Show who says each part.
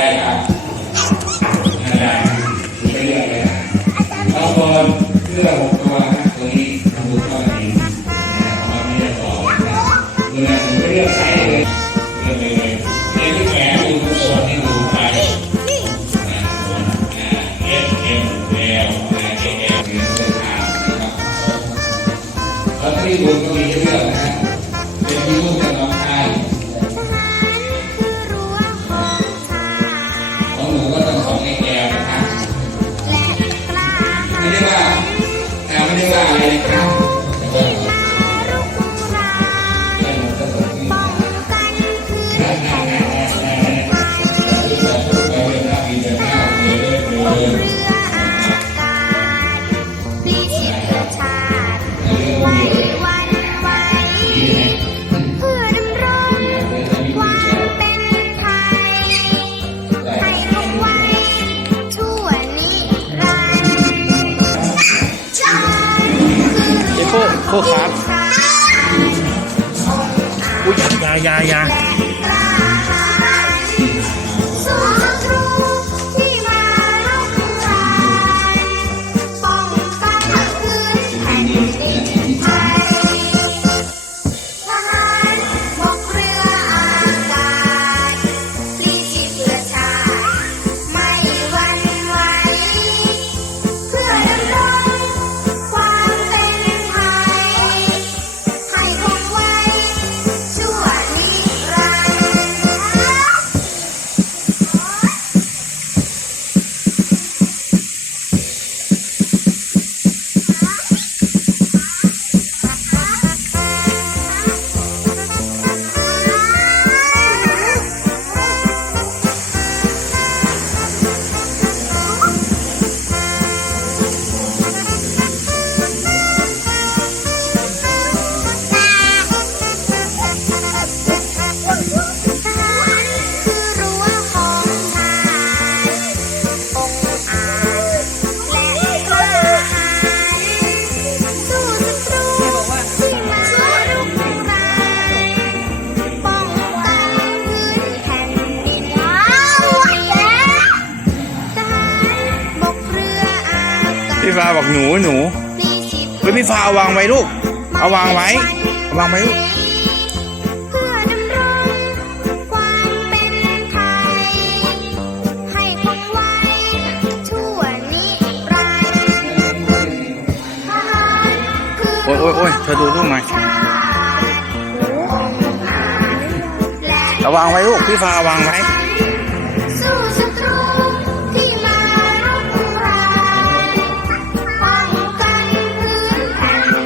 Speaker 1: ได้ครับอาจารย์ไปเรื่อยเลยแล้วพอเสื้อหกตัวนะตรนี้ทำดูเข้ามาเองนะครับเราไม่ได้ต่อนะเมื่อผมก็เลือกใช้เลยเลือกเลยในที่แหวนดูทุกส่วนที่ดูไปแล้วที่ดูก็มีเย
Speaker 2: อะ
Speaker 1: ๆนะ
Speaker 3: โคโคครับอุ้ยยายายา
Speaker 2: พี่
Speaker 3: ฟ้าบอกหนูหนูเฮ้ยพี่ฟ้าเอาวางไว้ลูก เอาวางไว้เอาวางไว้ลูกโอ้ยโอ้ยโอ้ยเธอดูลูกหม่อเอาวางไว้ลูกพี่ฟ้าวางไว้